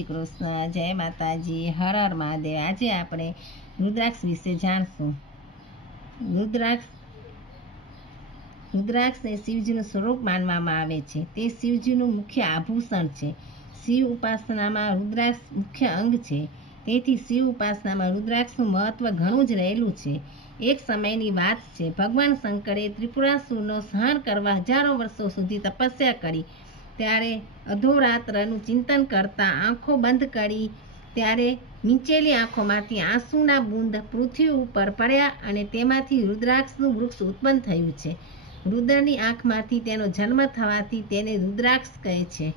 શ્રી કૃષ્ણ, જય માતાજી, હર હર મહાદેવ। આજે આપણે રુદ્રાક્ષ વિશે જાણશું। રુદ્રાક્ષને શિવજીનું સ્વરૂપ માનવામાં આવે છે। તે શિવજીનું મુખ્ય આભૂષણ છે। શિવ ઉપાસનામાં રુદ્રાક્ષ મુખ્ય અંગ છે। તેથી શિવ ઉપાસનામાં રુદ્રાક્ષનું મહત્વ ઘણું જ રહેલું છે। એક સમયની વાત છે, ભગવાન શંકરે ત્રિપુરાસુરનો સંહાર કરવા હજારો વર્ષો સુધી તપસ્યા કરી। ત્યારે અધોરાત્રનું ચિંતન કરતા આંખો બંધ કરી ત્યારે મીંચેલી આંખોમાંથી આંસુના બૂંદ પૃથ્વી ઉપર પડ્યા અને તેમાંથી રુદ્રાક્ષનું વૃક્ષ ઉત્પન્ન થયું છે। રુદ્રની આંખમાંથી તેનો જન્મ થવાથી તેને રુદ્રાક્ષ કહે છે।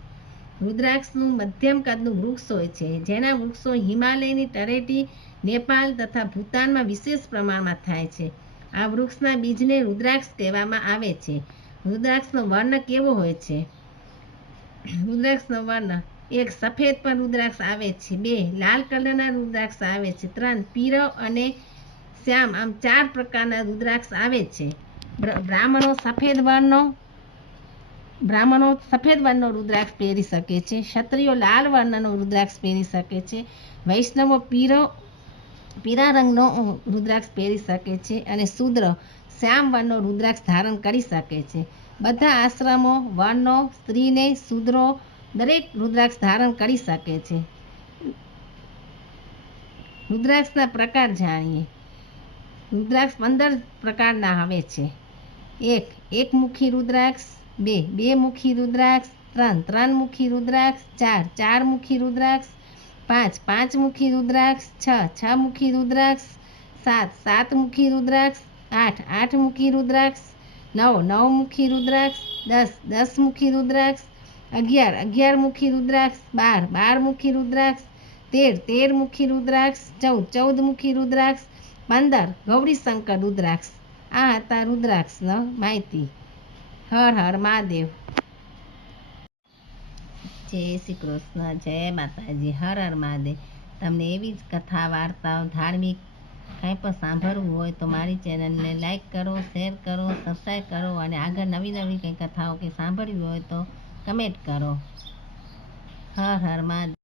રુદ્રાક્ષનું મધ્યમ કદનું વૃક્ષ હોય છે, જેના વૃક્ષો હિમાલયની તળેટી, નેપાળ તથા ભૂતાનમાં વિશેષ પ્રમાણમાં થાય છે। આ વૃક્ષના બીજને રુદ્રાક્ષ કહેવામાં આવે છે। રુદ્રાક્ષનો વર્ણ કેવો હોય છે? રુદ્રાક્ષનો વર્ણ: 1. સફેદ પણ રુદ્રાક્ષ આવે છે। 2. લાલ કલરના રુદ્રાક્ષ આવે છે। 3. પીળો અને શ્યામ, આમ 4 પ્રકારના રુદ્રાક્ષ આવે છે। બ્રાહ્મણો સફેદ વર્ણનો રુદ્રાક્ષ પહેરી શકે છે। ક્ષત્રિયો લાલ વર્ણનો રુદ્રાક્ષ પહેરી શકે છે। વૈષ્ણવો પીળા રંગનો રુદ્રાક્ષ પહેરી શકે છે અને શૂદ્ર શ્યામ વર્ણનો રુદ્રાક્ષ ધારણ કરી શકે છે। બધા આશ્રમો, વર્ણો, સ્ત્રીને શૂદ્રો દરેક રુદ્રાક્ષ ધારણ કરી શકે છે। રુદ્રાક્ષના પ્રકાર જાણીએ। રુદ્રાક્ષ 15 પ્રકારના આવે છે। 1. એકમુખી રુદ્રાક્ષ। 2. બેમુખી રુદ્રાક્ષ। 3. ત્રણમુખી રુદ્રાક્ષ। 4. ચારમુખી રુદ્રાક્ષ। 5. પાંચમુખી રુદ્રાક્ષ। 6. છમુખી રુદ્રાક્ષ। 7. સાતમુખી રુદ્રાક્ષ। 8. આઠમુખી રુદ્રાક્ષ। 9. નવમુખી રુદ્રાક્ષ। 10. દસમુખી રુદ્રાક્ષ। 11. 11મુખી રુદ્રાક્ષ। 12. 12મુખી રુદ્રાક્ષ। 13. 13મુખી રુદ્રાક્ષ। 14. 14મુખી રુદ્રાક્ષ। 15. ગૌરીશંકર રુદ્રાક્ષ। આ હતા રુદ્રાક્ષની માહિતી। હર હર મહાદેવ। જય શ્રી કૃષ્ણ, જય માતાજી, હર હર મહાદેવ। તમને એવી જ કથા, વાર્તાઓ, ધાર્મિક કાંઈ પણ સાંભળવું હોય તો મારી ચેનલને લાઈક કરો, શેર કરો, સબસ્ક્રાઈબ કરો અને આગળ નવી નવી કંઈ કથાઓ કે સાંભળવી હોય તો કમેન્ટ કરો। હર હર મહાદેવ।